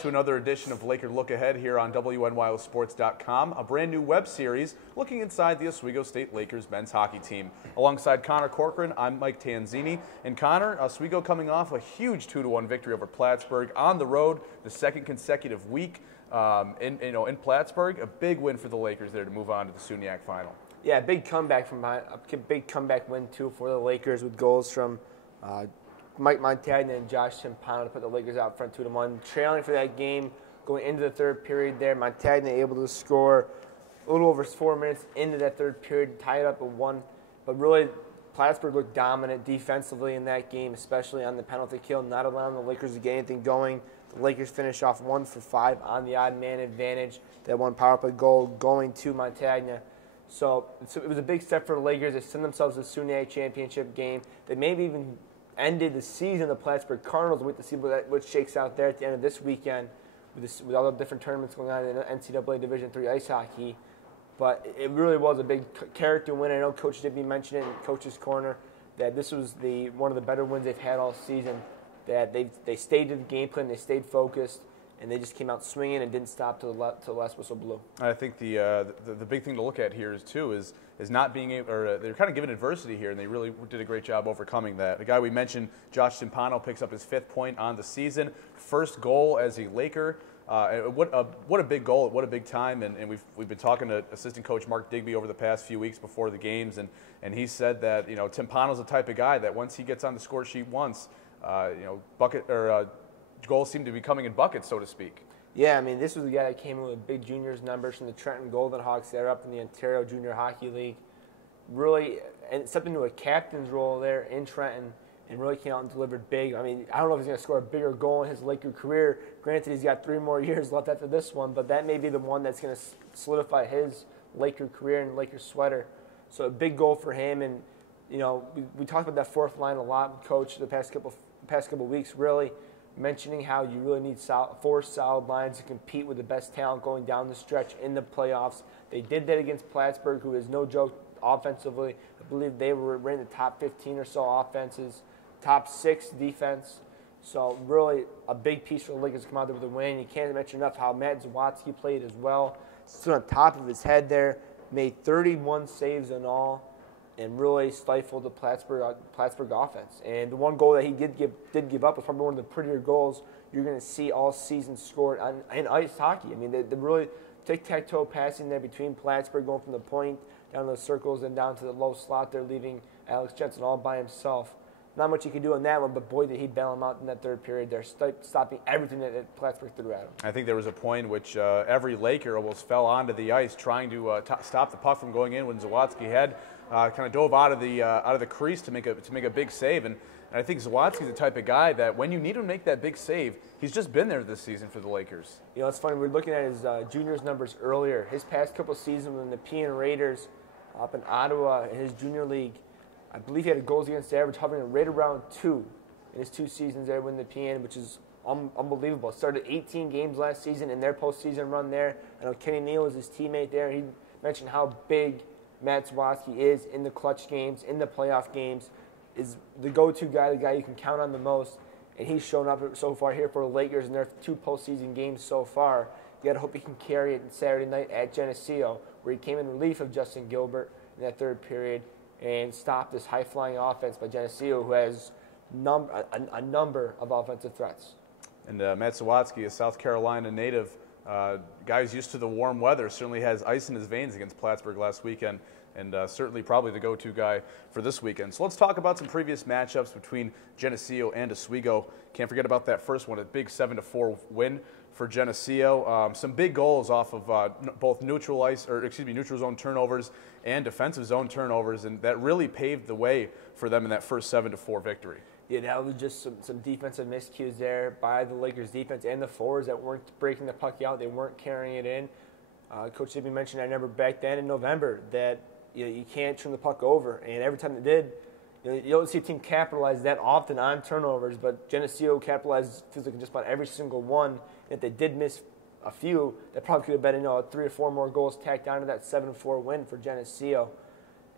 to another edition of Laker Look Ahead here on WNYOsports.com, a brand new web series looking inside the Oswego State Lakers men's hockey team. Alongside Connor Corcoran, I'm Mike Tanzini. And Connor, Oswego coming off a huge 2-1 victory over Plattsburgh on the road, the second consecutive week in Plattsburgh. A big win for the Lakers there to move on to the SUNYAC final. Yeah, big comeback win too for the Lakers with goals from Mike Montagna and Josh Timpano to put the Lakers out front 2-1. Trailing for that game going into the third period there. Montagna able to score a little over 4 minutes into that third period, tie it up at 1. But really, Plattsburgh looked dominant defensively in that game, especially on the penalty kill, not allowing the Lakers to get anything going. The Lakers finish off 1 for 5 on the odd man advantage. That one power play goal going to Montagna. So it was a big step for the Lakers. They send themselves to the SUNYAC championship game. They maybe even ended the season of the Plattsburgh Cardinals. Wait to see what shakes out there at the end of this weekend with all the different tournaments going on in the NCAA Division III ice hockey. But it really was a big character win. I know Coach Dibby mentioned it in Coach's Corner that this was one of the better wins they've had all season. That they stayed to the game plan, they stayed focused, and they just came out swinging and didn't stop till the last whistle blew. I think the big thing to look at here is not being able, or they're kind of given adversity here, and they really did a great job overcoming that. The guy we mentioned, Josh Timpano, picks up his 5th point on the season, first goal as a Laker. What a big goal! What a big time! And we've been talking to assistant coach Mark Digby over the past few weeks before the games, and he said that Timpano's the type of guy that once he gets on the score sheet once, goals seem to be coming in buckets, so to speak. Yeah, I mean, this was a guy that came in with big juniors numbers from the Trenton Golden Hawks. They're up in the Ontario Junior Hockey League. Really, and stepped into a captain's role there in Trenton and really came out and delivered big. I mean, I don't know if he's going to score a bigger goal in his Laker career. Granted, he's got 3 more years left after this one, but that may be the one that's going to solidify his Laker career and Laker sweater. So a big goal for him. And, we talked about that fourth line a lot with Coach the past couple weeks, really mentioning how you really need 4 solid lines to compete with the best talent going down the stretch in the playoffs. They did that against Plattsburgh, who is no joke offensively. I believe they were in the top 15 or so offenses, top 6 defense. So really a big piece for the Lakers to come out there with a win. You can't mention enough how Matt Zawadzki played as well. Stood on top of his head there, made 31 saves in all, and really stifled the Plattsburgh offense. And the one goal that he did give up was probably one of the prettier goals you're going to see all season scored in ice hockey. I mean, the really tic-tac-toe passing there between Plattsburgh going from the point down to the circles and down to the low slot there, leaving Alex Jensen all by himself. Not much he could do on that one, but boy, did he bail him out in that third period there, stopping everything that Plattsburgh threw at him. I think there was a point in which every Laker almost fell onto the ice trying to stop the puck from going in when Zawadzki had kind of dove out of the crease to make a big save. And I think Zawadzki's the type of guy that when you need him to make that big save, he's just been there this season for the Lakers. It's funny. We were looking at his juniors numbers earlier. His past couple seasons when the PN Raiders up in Ottawa in his junior league, I believe he had a goals against average hovering right around 2 in his 2 seasons there with the PN, which is unbelievable. Started 18 games last season in their postseason run there. I know Kenny Neal was his teammate there. He mentioned how big Matt Zawadzki is in the clutch games, in the playoff games, is the go-to guy, the guy you can count on the most. And he's shown up so far here for the Lakers in their 2 postseason games so far. You got to hope he can carry it Saturday night at Geneseo, where he came in relief of Justin Gilbert in that third period and stopped this high-flying offense by Geneseo, who has a number of offensive threats. And Matt Zawadzki, a South Carolina native, guy who's used to the warm weather, certainly has ice in his veins against Plattsburgh last weekend, and certainly probably the go-to guy for this weekend. So let's talk about some previous matchups between Geneseo and Oswego. Can't forget about that first one, a big 7-4 win for Geneseo. Some big goals off of both neutral zone turnovers and defensive zone turnovers, and that really paved the way for them in that first 7-4 victory. Yeah, that was just some defensive miscues there by the Lakers defense and the forwards that weren't breaking the puck out. They weren't carrying it in. Coach Dibby mentioned I remember back then in November that you can't turn the puck over, and every time they did, you don't see a team capitalize that often on turnovers, but Geneseo capitalized physically just about every single one. And if they did miss a few, that probably could have been 3 or 4 more goals tacked onto that 7-4 win for Geneseo.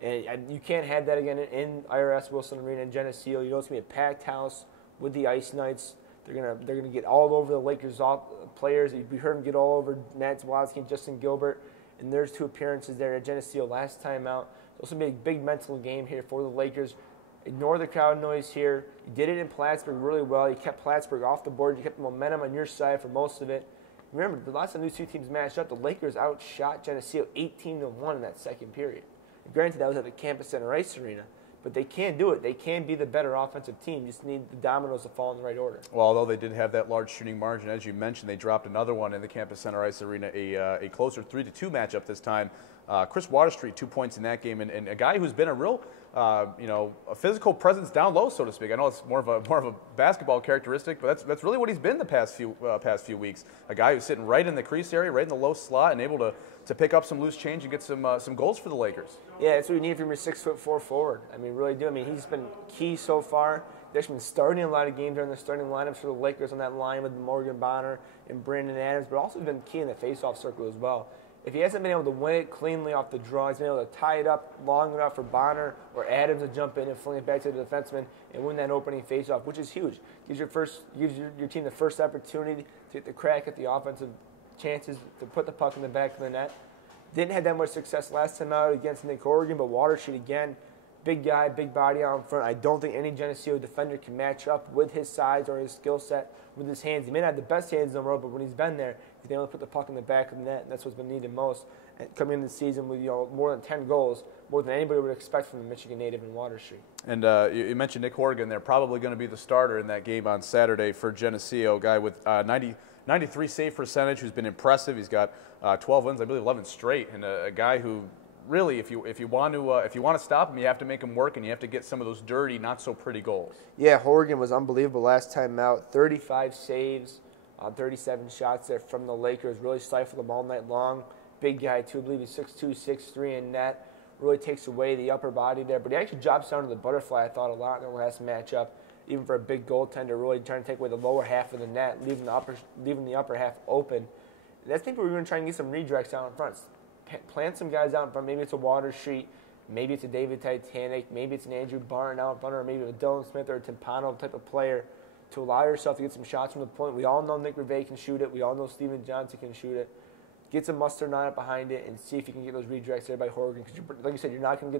And you can't have that again in IRS Wilson Arena in Geneseo. You know it's going to be a packed house with the Ice Knights. They're gonna get all over the Lakers players. We heard them get all over Matt Zawadski and Justin Gilbert. And there's 2 appearances there at Geneseo last time out. It's also be a big mental game here for the Lakers. Ignore the crowd noise here. You did it in Plattsburgh really well. You kept Plattsburgh off the board. You kept the momentum on your side for most of it. Remember, the last time these 2 teams matched up, the Lakers outshot Geneseo 18-1 in that second period. And granted, that was at the Campus Center Ice Arena. But they can do it. They can be the better offensive team. You just need the dominoes to fall in the right order. Well, although they did have that large shooting margin, as you mentioned, they dropped another one in the Campus Center Ice Arena, a closer 3-2 matchup this time. Chris Waterstreet, 2 points in that game, and a guy who's been a real, a physical presence down low, so to speak. I know it's more of a basketball characteristic, but that's really what he's been the past few weeks. A guy who's sitting right in the crease area, right in the low slot, and able to pick up some loose change and get some goals for the Lakers. Yeah, that's what you need from your 6'4" forward. I mean, really do. I mean, he's been key so far. They've been starting a lot of games during the starting lineups for the Lakers on that line with Morgan Bonner and Brandon Adams, but also been key in the face-off circle as well. If he hasn't been able to win it cleanly off the draw, he's been able to tie it up long enough for Bonner or Adams to jump in and fling it back to the defenseman and win that opening face-off, which is huge. Gives your team the first opportunity to get the crack at the offensive chances to put the puck in the back of the net. Didn't have that much success last time out against Nick Horgan, but Waterstreet again, big guy, big body out in front. I don't think any Geneseo defender can match up with his size or his skill set with his hands. He may not have the best hands in the world, but when he's been there, he's been able to put the puck in the back of the net, and that's what's been needed most. And coming into the season with more than 10 goals, more than anybody would expect from the Michigan native in Waterstreet. And you mentioned Nick Horgan. They're probably going to be the starter in that game on Saturday for Geneseo, a guy with 93 save percentage who's been impressive. He's got 12 wins, I believe 11 straight, and a guy who really, if you want to stop him, you have to make him work, and you have to get some of those dirty, not so pretty goals. Yeah, Horgan was unbelievable last time out. 35 saves on 37 shots there from the Lakers. Really stifled them all night long. Big guy too. I believe he's 6'2", 6'3" in net. Really takes away the upper body there, but he actually drops down to the butterfly. I thought a lot in the last matchup. Even for a big goaltender, really trying to take away the lower half of the net, leaving the upper half open. And that's maybe we're going to try and get some redirects out in front. Plant some guys out in front. Maybe it's a Waterstreet, maybe it's a David Titanic, maybe it's an Andrew Barton out in front, or maybe a Dylan Smith or a Timpano type of player to allow yourself to get some shots from the point. We all know Nick Rivet can shoot it. We all know Steven Johnson can shoot it. Get some mustard on it behind it and see if you can get those redirects there by Horgan. Because like you said, you're not going to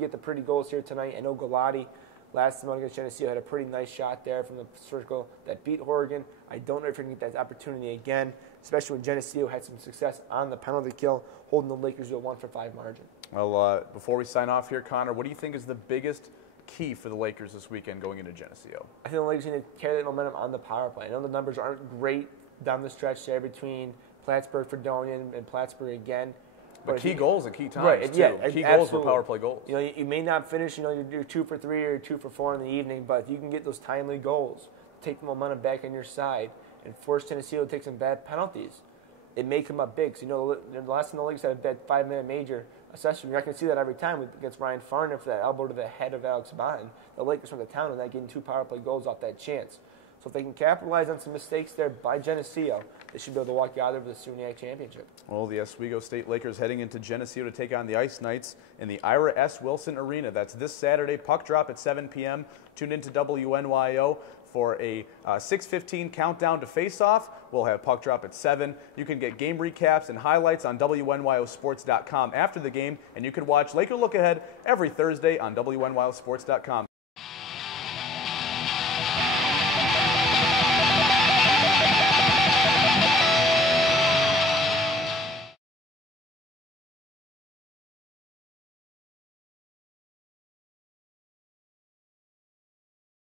get the pretty goals here tonight. I know Galati last time against Geneseo had a pretty nice shot there from the circle that beat Horgan. I don't know if you're going to get that opportunity again, especially when Geneseo had some success on the penalty kill, holding the Lakers to a 1-for-5 margin. Well, before we sign off here, Connor, what do you think is the biggest key for the Lakers this weekend going into Geneseo? I think the Lakers need to carry that momentum on the power play. I know the numbers aren't great down the stretch there between Plattsburgh, Fredonia, and Plattsburgh again. But key goals and key times, right, too. Yeah, key absolutely. Goals were power play goals. You know, you may not finish, you're 2 for 3 or 2 for 4 in the evening, but if you can get those timely goals, take the momentum back on your side, and force Geneseo to take some bad penalties, it may come up big. So, the last time the Lakers had a bad 5-minute major assessment, you're not going to see that every time against Ryan Farner for that elbow to the head of Alex Martin. The Lakers from the town and not getting 2 power play goals off that chance. So if they can capitalize on some mistakes there by Geneseo, they should be able to walk out of the SUNYAC championship. Well, the Oswego State Lakers heading into Geneseo to take on the Ice Knights in the Ira S. Wilson Arena. That's this Saturday. Puck drop at 7 p.m. Tune into WNYO for a 6:15 countdown to face-off. We'll have puck drop at 7. You can get game recaps and highlights on WNYOsports.com after the game, and you can watch Laker Look Ahead every Thursday on WNYOsports.com.